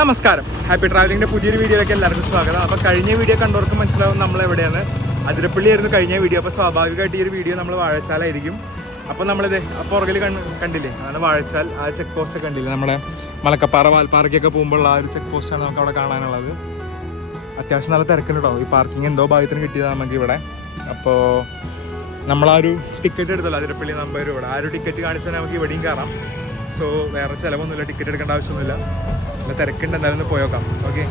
നമസ്കാരം, ഹാപ്പി ട്രാവലിങ്ങിൻ്റെ പുതിയൊരു വീഡിയോയിലേക്ക് എല്ലാവർക്കും സ്വാഗതം. അപ്പോൾ കഴിഞ്ഞ വീഡിയോ കണ്ടവർക്ക് മനസ്സിലാവും നമ്മൾ എവിടെയാണ്. അതിരപ്പള്ളിയായിരുന്നു കഴിഞ്ഞ വീഡിയോ. അപ്പോൾ സ്വാഭാവികമായിട്ട് ഈ ഒരു വീഡിയോ നമ്മൾ വാഴച്ചാലായിരിക്കും. അപ്പോൾ നമ്മളിത് ആ പുറകിൽ കണ്ടില്ലേ, അതാണ് വാഴച്ചാൽ. ആ ചെക്ക് പോസ്റ്റ് കണ്ടില്ലേ, നമ്മുടെ മലക്കപ്പാറ വാൽപ്പാറയ്ക്കൊക്കെ പോകുമ്പോൾ ആ ഒരു ചെക്ക് പോസ്റ്റാണ് നമുക്ക് അവിടെ കാണാനുള്ളത്. അത്യാവശ്യം നല്ല തിരക്കുണ്ട് കേട്ടോ. ഈ പാർക്കിംഗ് എന്തോ ഭാഗ്യത്തിന് കിട്ടിയതാണ് നമുക്ക് ഇവിടെ. അപ്പോൾ നമ്മളാ ഒരു ടിക്കറ്റ് എടുത്തല്ലോ, അതിരപ്പള്ളി നമ്പർ ഇവിടെ. ആ ഒരു ടിക്കറ്റ് കാണിച്ചാൽ നമുക്ക് ഇവിടെയും കയറാം. സോ വേറെ ചിലവൊന്നുമില്ല, ടിക്കറ്റ് എടുക്കേണ്ട ആവശ്യമൊന്നുമില്ല. നല്ല തിരക്കുണ്ട്, എന്തായാലും പോയോക്കാം. ഓക്കെ,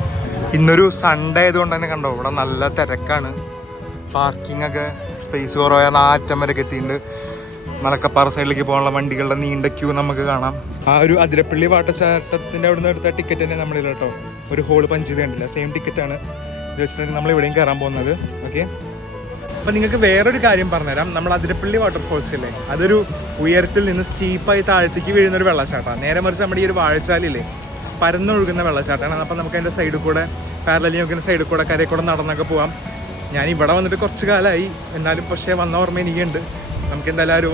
ഇന്നൊരു സൺഡേ ആയതുകൊണ്ട് തന്നെ കണ്ടോ ഇവിടെ നല്ല തിരക്കാണ്. പാർക്കിംഗ് ഒക്കെ സ്പേസ് കുറവായ ആറ്റം വരെയൊക്കെ എത്തിയിട്ടുണ്ട്. മലക്കപ്പാറ സൈഡിലേക്ക് പോകാനുള്ള വണ്ടികളുടെ നീണ്ട ക്യൂ നമുക്ക് കാണാം. ആ ഒരു അതിരപ്പള്ളി വാട്ടച്ചാട്ടത്തിൻ്റെ അവിടെ നിന്ന് എടുത്ത ടിക്കറ്റ് തന്നെ നമ്മളിൽ കേട്ടോ. ഒരു ഹോള് പഞ്ച് ചെയ്ത് കണ്ടില്ല, സെയിം ടിക്കറ്റാണ് ഇത് വെച്ചിട്ടുണ്ടെങ്കിൽ നമ്മൾ ഇവിടെയും കയറാൻ പോകുന്നത്. ഓക്കെ, അപ്പം നിങ്ങൾക്ക് വേറൊരു കാര്യം പറഞ്ഞുതരാം. നമ്മൾ അതിരപ്പള്ളി വാട്ടർഫോൾസ് ഇല്ലേ, അതൊരു ഉയരത്തിൽ നിന്ന് സ്റ്റീപ്പായി താഴത്തേക്ക് വീഴുന്നൊരു വെള്ളച്ചാട്ടമാണ്. നേരെ മറിച്ച് നമ്മുടെ ഈ ഒരു വാഴച്ചാലില്ലേ, പരന്നൊഴുകുന്ന വെള്ളച്ചാട്ടമാണ്. അപ്പം നമുക്ക് അതിൻ്റെ സൈഡിൽ കൂടെ, പാരലലി നോക്കുന്ന സൈഡിൽ കൂടെ, കരയിൽ കൂടെ നടന്നൊക്കെ പോവാം. ഞാൻ ഇവിടെ വന്നിട്ട് കുറച്ച് കാലമായി, എന്നാലും പക്ഷേ വന്ന ഓർമ്മ എനിക്കുണ്ട്. നമുക്ക് എന്തായാലും ഒരു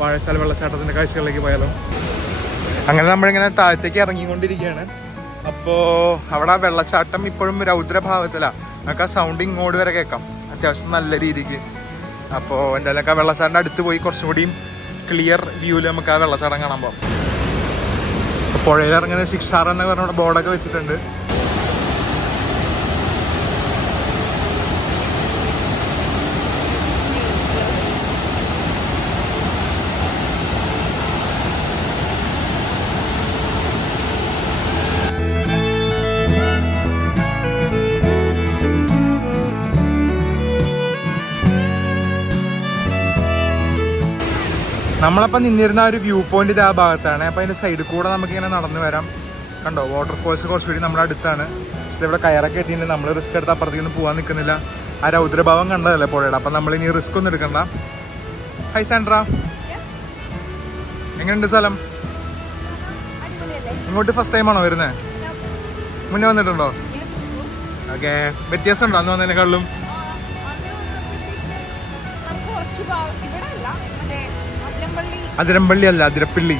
വാഴച്ചാൽ വെള്ളച്ചാട്ടത്തിൻ്റെ കാഴ്ചകളിലേക്ക് പോയാലോ. അങ്ങനെ നമ്മളിങ്ങനെ താഴത്തേക്ക് ഇറങ്ങിക്കൊണ്ടിരിക്കുകയാണ്. അപ്പോൾ അവിടെ ആ വെള്ളച്ചാട്ടം ഇപ്പോഴും രൗദ്രഭാവത്തിലാണ്. നമുക്ക് ആ സൗണ്ട് ഇങ്ങോട്ട് വരെ കേൾക്കാം അത്യാവശ്യം നല്ല രീതിക്ക്. അപ്പോൾ എന്തായാലും ആ വെള്ളച്ചാട്ടൻ്റെ അടുത്ത് പോയി കുറച്ചും കൂടിയും ക്ലിയർ വ്യൂവിൽ നമുക്ക് ആ വെള്ളച്ചാട്ടം കാണാൻ പോകാം. പുഴയിൽ ഇറങ്ങുന്ന 6R എന്ന് പറഞ്ഞ ബോർഡൊക്കെ വെച്ചിട്ടുണ്ട്. നമ്മളപ്പം നിന്നിരുന്ന ഒരു വ്യൂ പോയിന്റ് ഇത് ആ ഭാഗത്താണ്. അപ്പോൾ അതിൻ്റെ സൈഡിൽ കൂടെ നമുക്കിങ്ങനെ നടന്നു വരാം. കണ്ടോ, വാട്ടർഫോൾസ് കുറച്ചുകൂടി നമ്മുടെ അടുത്താണ്. ഇവിടെ കയറൊക്കെ എത്തിയിട്ടുണ്ട്. നമ്മൾ റിസ്ക് എടുത്ത് അപ്പുറത്തേക്കൊന്നും പോകാൻ നിൽക്കുന്നില്ല. ആ രൗദ്രഭാവം കണ്ടതല്ലേ പുഴയുടെ. അപ്പം നമ്മൾ ഇനി റിസ്ക് ഒന്നും എടുക്കണ്ട. ഹൈ സാൻഡ്ര, എങ്ങനെയുണ്ട് സ്ഥലം? ഇങ്ങോട്ട് ഫസ്റ്റ് ടൈമാണോ വരുന്നത്? മുന്നേ വന്നിട്ടുണ്ടോ? ഓക്കെ, വ്യത്യാസം ഉണ്ടോ അന്ന് വന്നതിനേക്കാളും? അതിരപ്പള്ളി അല്ല, അതിരപ്പള്ളി.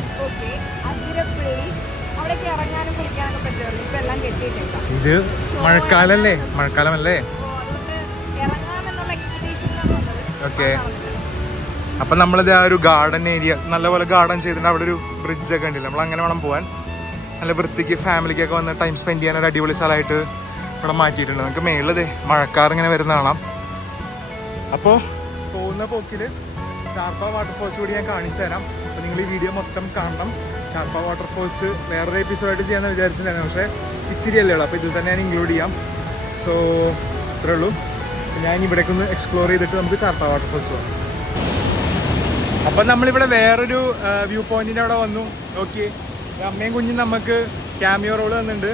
ഇത് മഴക്കാലല്ലേ, മഴക്കാലമല്ലേ? ഓക്കെ, അപ്പം നമ്മളിത് ആ ഒരു ഗാർഡൻ ഏരിയ നല്ലപോലെ ഗാർഡൻ ചെയ്തിട്ട് അവിടെ ഒരു ബ്രിഡ്ജൊക്കെ ഉണ്ടല്ലോ. നമ്മൾ അങ്ങനെ വേണം പോകാൻ. നല്ല വൃത്തിക്ക് ഫാമിലിക്കൊക്കെ വന്ന് ടൈം സ്പെൻഡ് ചെയ്യാൻ ഒരു അടിപൊളി സ്ഥലമായിട്ട് ഇവിടെ മാറ്റിയിട്ടുണ്ട്. നമുക്ക് മേളിൽ മഴക്കാർ ഇങ്ങനെ വരുന്ന കാണാം. അപ്പോൾ പോകുന്ന പോക്കിൽ ചാർപ്പ വാട്ടർഫോൾസ് കൂടി ഞാൻ കാണിച്ചു തരാം. അപ്പോൾ നിങ്ങൾ ഈ വീഡിയോ മൊത്തം കാണണം. ചാർപ്പ വാട്ടർഫോൾസ് വേറൊരു എപ്പിസോഡായിട്ട് ചെയ്യാമെന്ന് വിചാരിച്ചിട്ടുണ്ടായിരുന്നു, പക്ഷേ ഇച്ചിരി അല്ലേ ഉള്ളൂ. അപ്പോൾ ഇതിൽ തന്നെ ഞാൻ ഇൻക്ലൂഡ് ചെയ്യാം. സോ ഇത്രേ ഉള്ളൂ. ഞാൻ ഇവിടേക്ക് ഒന്ന് എക്സ്പ്ലോർ ചെയ്തിട്ട് നമുക്ക് ചാർപ്പ വാട്ടർഫോൾസ് പോകാം. അപ്പം നമ്മളിവിടെ വേറൊരു വ്യൂ പോയിന്റിൻ്റെ അവിടെ വന്നു. ഓക്കെ, അമ്മയും കുഞ്ഞും നമുക്ക് ക്യാമിയോ റോൾ തന്നിട്ടുണ്ട്.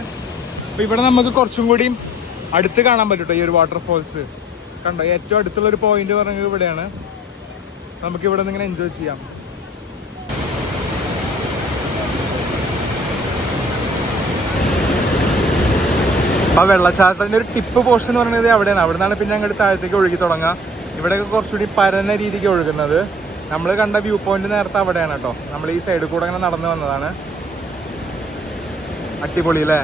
അപ്പോൾ ഇവിടെ നമുക്ക് കുറച്ചും കൂടി അടുത്ത് കാണാൻ പറ്റും ഈ ഒരു വാട്ടർഫോൾസ്. കണ്ടോ, ഏറ്റവും അടുത്തുള്ളൊരു പോയിന്റ് പറഞ്ഞത് ഇവിടെയാണ്. നമുക്ക് ഇവിടെ നിന്ന് ഇങ്ങനെ എൻജോയ് ചെയ്യാം. ആ വെള്ളച്ചാട്ടത്തിൻ്റെ ഒരു ടിപ്പ് പോർഷൻ എന്ന് പറയുന്നത് അവിടെയാണ്. അവിടെ നിന്നാണ് പിന്നെ അങ്ങോട്ട് താഴത്തേക്ക് ഒഴുകി തുടങ്ങുക. ഇവിടെയൊക്കെ കുറച്ചുകൂടി പരന്ന രീതിക്ക് ഒഴുകുന്നത്. നമ്മൾ കണ്ട വ്യൂ പോയിന്റ് നേരത്തെ അവിടെയാണ് കേട്ടോ. നമ്മൾ ഈ സൈഡിൽ കൂടെ അങ്ങനെ നടന്നു വന്നതാണ്. അടിപൊളി അല്ലേ?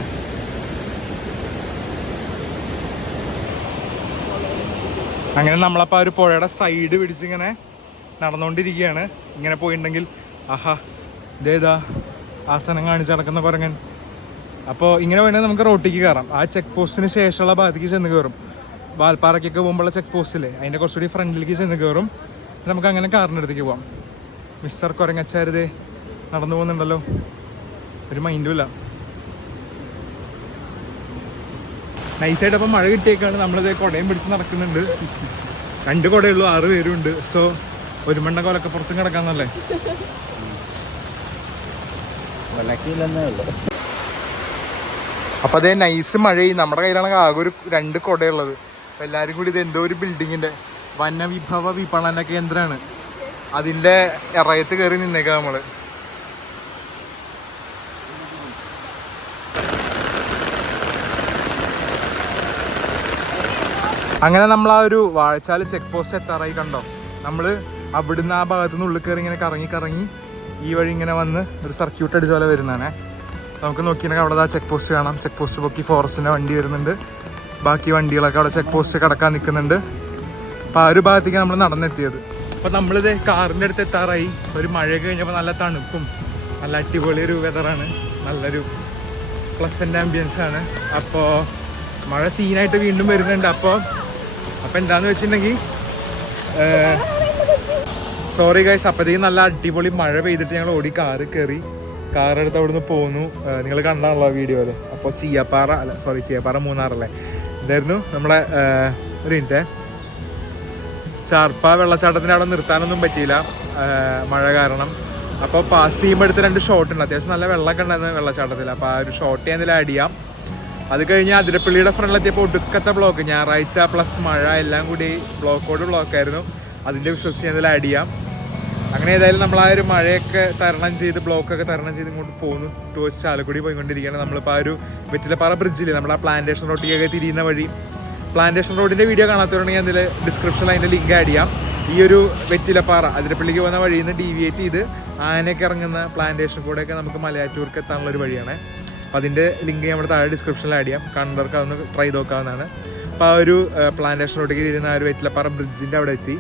അങ്ങനെ നമ്മളപ്പോൾ ആ ഒരു പുഴയുടെ സൈഡ് പിടിച്ചിങ്ങനെ നടന്നുകൊണ്ടിരിക്കുകയാണ്. ഇങ്ങനെ പോയിട്ടുണ്ടെങ്കിൽ ആഹാ ഇതേതാ ആസനം കാണിച്ച് നടക്കുന്ന കുരങ്ങൻ. അപ്പോൾ ഇങ്ങനെ വേണമെങ്കിൽ നമുക്ക് റോട്ടിലേക്ക് കയറാം. ആ ചെക്ക് പോസ്റ്റിന് ശേഷമുള്ള ഭാഗത്തേക്ക് ചെന്ന് കയറും. വാൽപ്പാറയ്ക്കൊക്കെ പോകുമ്പോഴുള്ള ചെക്ക് പോസ്റ്റില്ലേ, അതിൻ്റെ കുറച്ചുകൂടി ഫ്രണ്ടിലേക്ക് ചെന്ന് കയറും. നമുക്ക് അങ്ങനെ കാറിൻ്റെ അടുത്തേക്ക് പോകാം. മിസ്റ്റർ കുരങ്ങച്ചാരിതേ നടന്നു പോകുന്നുണ്ടല്ലോ, ഒരു മൈൻഡും ഇല്ല. നൈസായിട്ട് അപ്പം മഴ കിട്ടിയേക്കാണ്. നമ്മളിത് കുടയും പിടിച്ച് നടക്കുന്നുണ്ട്. 2 കുടയുള്ളൂ, 6 പേരും ഉണ്ട്. സോ ഒരു മണ്ണ കോലൊക്കെ പുറത്തും കിടക്കാന്നല്ലേ. അപ്പൊ അതേ നൈസ് മഴയും. നമ്മുടെ കയ്യിലാണ് ആകെ ഒരു 2 കുടയുള്ളത്. അപ്പൊ എല്ലാരും കൂടി ഇത് എന്തോ ഒരു ബിൽഡിങ്ങിന്റെ വനവിഭവ വിപണന കേന്ദ്രമാണ്, അതിന്റെ ഇറയത്ത് കയറി നിന്നേക്കാം നമ്മള്. അങ്ങനെ നമ്മൾ ആ ഒരു വാഴച്ചാൽ ചെക്ക് പോസ്റ്റ് എത്താറായി. കണ്ടോ, നമ്മൾ അവിടുന്ന് ആ ഭാഗത്തുനിന്ന് ഉള്ളിൽ കയറി ഇങ്ങനെ കറങ്ങി ഈ വഴി ഇങ്ങനെ വന്ന് ഒരു സർക്യൂട്ട് അടിച്ച പോലെ വരുന്നതാണേ. നമുക്ക് നോക്കിയിട്ടുണ്ടെങ്കിൽ അവിടെ ചെക്ക് പോസ്റ്റ് കാണാം. ചെക്ക് പോസ്റ്റ് പൊക്കി ഫോറസ്റ്റിൻ്റെ വണ്ടി വരുന്നുണ്ട്. ബാക്കി വണ്ടികളൊക്കെ അവിടെ ചെക്ക് പോസ്റ്റ് കടക്കാൻ നിൽക്കുന്നുണ്ട്. അപ്പോൾ ആ ഒരു ഭാഗത്തേക്ക് നമ്മൾ നടന്നെത്തിയത്. അപ്പോൾ നമ്മളിത് കാറിൻ്റെ അടുത്ത് എത്താറായി. ഒരു മഴയൊക്കെ കഴിഞ്ഞപ്പോൾ നല്ല തണുപ്പും നല്ല അടിപൊളി ഒരു വെതറാണ്. നല്ലൊരു പ്ലസൻ്റ് ആംബിയൻസ് ആണ്. അപ്പോൾ മഴ സീനായിട്ട് വീണ്ടും വരുന്നുണ്ട്. അപ്പോൾ എന്താണെന്ന് വെച്ചിട്ടുണ്ടെങ്കിൽ സോറി ഗൈസ്, അപ്പോഴത്തേക്കും നല്ല അടിപൊളി മഴ പെയ്തിട്ട് ഞങ്ങൾ ഓടി കാറ് കയറി. കാറെടുത്ത് അവിടെ നിന്ന് പോന്നു. നിങ്ങൾ കണ്ടാണല്ലോ വീഡിയോയിൽ. അപ്പോൾ ചീയപ്പാറ മൂന്നാറല്ലേ ഇതായിരുന്നു നമ്മളെ. ഒരു മിനിറ്റ്, ചാർപ്പ വെള്ളച്ചാട്ടത്തിൻ്റെ അവിടെ നിർത്താനൊന്നും പറ്റിയില്ല മഴ കാരണം. അപ്പോൾ പാസ് ചെയ്യുമ്പോൾ എടുത്ത് 2 ഷോട്ട് ഉണ്ട്. അത്യാവശ്യം നല്ല വെള്ളമൊക്കെ ഉണ്ടായിരുന്നു വെള്ളച്ചാട്ടത്തിൽ. അപ്പോൾ ആ ഒരു ഷോട്ട് ഞാൻ ഇതിൽ ആഡ് ചെയ്യാം. അത് കഴിഞ്ഞ് അതിരപ്പള്ളിയുടെ ഫ്രണ്ടിലെത്തിയപ്പോൾ ഒടുക്കത്തെ ബ്ലോക്ക്, ഞായറാഴ്ച പ്ലസ് മഴ എല്ലാം കൂടി ബ്ലോക്കായിരുന്നു. അതിൻ്റെ വിശ്വസിച്ച് ഞാൻ ഇതിൽ ആഡ് ചെയ്യാം. അങ്ങനെ ഏതായാലും നമ്മൾ ആ ഒരു മഴയൊക്കെ തരണം ചെയ്ത് ബ്ലോക്കൊക്കെ തരണം ചെയ്ത് ഇങ്ങോട്ട് പോകുന്നു. ടൂറിസ്റ്റ് ചാലക്കുടി പോയിക്കൊണ്ടിരിക്കുകയാണ്. നമ്മളിപ്പോൾ ആ ഒരു വെറ്റിലപ്പാറ ബ്രിഡ്ജിൽ നമ്മുടെ ആ പ്ലാന്റേഷൻ റോഡിലേക്ക് തിരിയുന്ന വഴി, പ്ലാന്റേഷൻ റോഡിൻ്റെ വീഡിയോ കാണാത്തവരുണ്ടെങ്കിൽ അതിൽ ഡിസ്ക്രിപ്ഷനിൽ അതിൻ്റെ ലിങ്ക് ആഡ് ചെയ്യാം. ഈ ഒരു വെറ്റിലപ്പാറ അതിരപ്പള്ളിക്ക് പോകുന്ന വഴിയിൽ നിന്ന് ഡീവിയേറ്റ് ചെയ്ത് ആനയൊക്കെ ഇറങ്ങുന്ന പ്ലാന്റേഷൻ കൂടെയൊക്കെ നമുക്ക് മലയാറ്റൂർക്ക് എത്താനുള്ളൊരു വഴിയാണ്. അപ്പോൾ അതിൻ്റെ ലിങ്ക് നമ്മുടെ താഴെ ഡിസ്ക്രിപ്ഷനിൽ ആഡ് ചെയ്യാം. കണ്ടവർക്ക് അതൊന്ന് ട്രൈ നോക്കാവുന്നതാണ്. അപ്പോൾ ആ ഒരു പ്ലാന്റേഷൻ റോഡിലേക്ക് തിരിയുന്ന ആ ഒരു വെറ്റിലപ്പാറ ബ്രിഡ്ജിൻ്റെ അവിടെ എത്തി.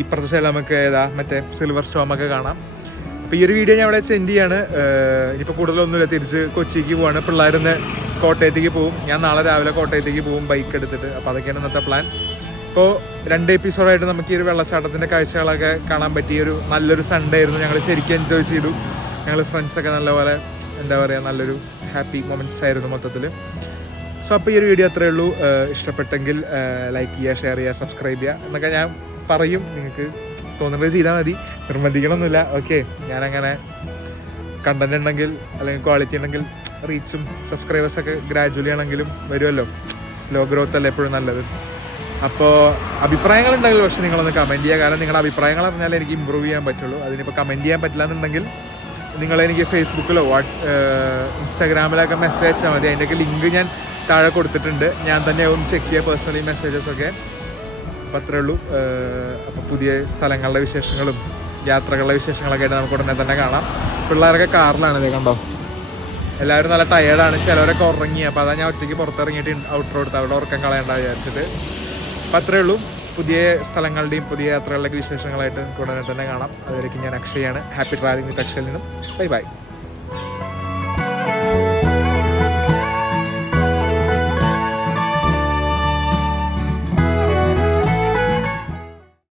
ഇപ്പുറത്തെ സൈഡിൽ നമുക്ക് മറ്റേ സിൽവർ സ്റ്റോമൊക്കെ കാണാം. അപ്പോൾ ഈ ഒരു വീഡിയോ ഞാൻ അവിടെ സെൻഡ് ചെയ്യാണ്. ഇനിയിപ്പോൾ കൂടുതലൊന്നുമില്ല, തിരിച്ച് കൊച്ചിക്ക് പോവാണ്. പിള്ളേരൊന്ന് കോട്ടയത്തേക്ക് പോകും. ഞാൻ നാളെ രാവിലെ കോട്ടയത്തേക്ക് പോകും ബൈക്ക് എടുത്തിട്ട്. അപ്പോൾ അതൊക്കെയാണ് ഇന്നത്തെ പ്ലാൻ. ഇപ്പോൾ 2 എപ്പിസോഡായിട്ട് നമുക്ക് ഈ ഒരു വെള്ളച്ചാട്ടത്തിൻ്റെ കാഴ്ചകളൊക്കെ കാണാൻ പറ്റിയ ഒരു നല്ലൊരു സൺഡേ ആയിരുന്നു. ഞങ്ങൾ ശരിക്കും എൻജോയ് ചെയ്തു. ഞങ്ങൾ ഫ്രണ്ട്സൊക്കെ നല്ലപോലെ എന്താ പറയുക, നല്ലൊരു ഹാപ്പി മൊമെൻറ്റ്സ് ആയിരുന്നു മൊത്തത്തിൽ. സോ അപ്പോൾ ഈ ഒരു വീഡിയോ അത്രയേ ഉള്ളൂ. ഇഷ്ടപ്പെട്ടെങ്കിൽ ലൈക്ക് ചെയ്യുക, ഷെയർ ചെയ്യുക, സബ്സ്ക്രൈബ് ചെയ്യുക എന്നൊക്കെ ഞാൻ പറയും. നിങ്ങൾക്ക് തോന്നുന്നത് ചെയ്താൽ മതി, നിർബന്ധിക്കണമൊന്നുമില്ല. ഓക്കെ, ഞാനങ്ങനെ കണ്ടന്റ് ഉണ്ടെങ്കിൽ അല്ലെങ്കിൽ ക്വാളിറ്റി ഉണ്ടെങ്കിൽ റീച്ചും സബ്സ്ക്രൈബേഴ്സൊക്കെ ഗ്രാജുവലി ആണെങ്കിലും വരുമല്ലോ. സ്ലോ ഗ്രോത്ത് അല്ലേ എപ്പോഴും നല്ലത്. അപ്പോൾ അഭിപ്രായങ്ങളുണ്ടെങ്കിൽ പക്ഷേ നിങ്ങളൊന്ന് കമൻറ്റ് ചെയ്യുക. കാരണം നിങ്ങളുടെ അഭിപ്രായങ്ങൾ അറിഞ്ഞാലേ എനിക്ക് ഇമ്പ്രൂവ് ചെയ്യാൻ പറ്റുള്ളൂ. അതിനിപ്പോൾ കമൻറ്റ് ചെയ്യാൻ പറ്റില്ല എന്നുണ്ടെങ്കിൽ നിങ്ങളെനിക്ക് ഫേസ്ബുക്കിലോ ഇൻസ്റ്റാഗ്രാമിലൊക്കെ മെസ്സേജ് അയച്ചാൽ മതി. അതിൻ്റെയൊക്കെ ലിങ്ക് ഞാൻ താഴെ കൊടുത്തിട്ടുണ്ട്. ഞാൻ തന്നെ ഒന്ന് ചെക്ക് ചെയ്യുക പേഴ്സണലി മെസ്സേജസൊക്കെ. അപ്പോൾ അത്രേ ഉള്ളൂ. അപ്പോൾ പുതിയ സ്ഥലങ്ങളുടെ വിശേഷങ്ങളും യാത്രകളുടെ വിശേഷങ്ങളൊക്കെ ആയിട്ട് നമുക്ക് ഉടനെ തന്നെ കാണാം. പിള്ളേരൊക്കെ കാറിലാണ്, ഇത് കണ്ടോ. എല്ലാവരും നല്ല ടയേർഡാണ്, ചിലവരൊക്കെ ഉറങ്ങി. അപ്പോൾ അതാ ഞാൻ ഒറ്റയ്ക്ക് പുറത്തിറങ്ങിയിട്ട് ഔട്ടർ കൊടുത്ത് അവിടെ ഉറക്കം കളയണ്ട വിചാരിച്ചിട്ട്. അപ്പോൾ അത്രേ ഉള്ളൂ. പുതിയ സ്ഥലങ്ങളുടെയും പുതിയ യാത്രകളുടെയൊക്കെ വിശേഷങ്ങളായിട്ട് ഉടനെ തന്നെ കാണാം. അതുവരേക്കും ഞാൻ അക്ഷയാണ്. ഹാപ്പി ട്രാവലിംഗ് വിത്ത് അക്ഷയിൽ നിന്നും ബൈ ബൈ.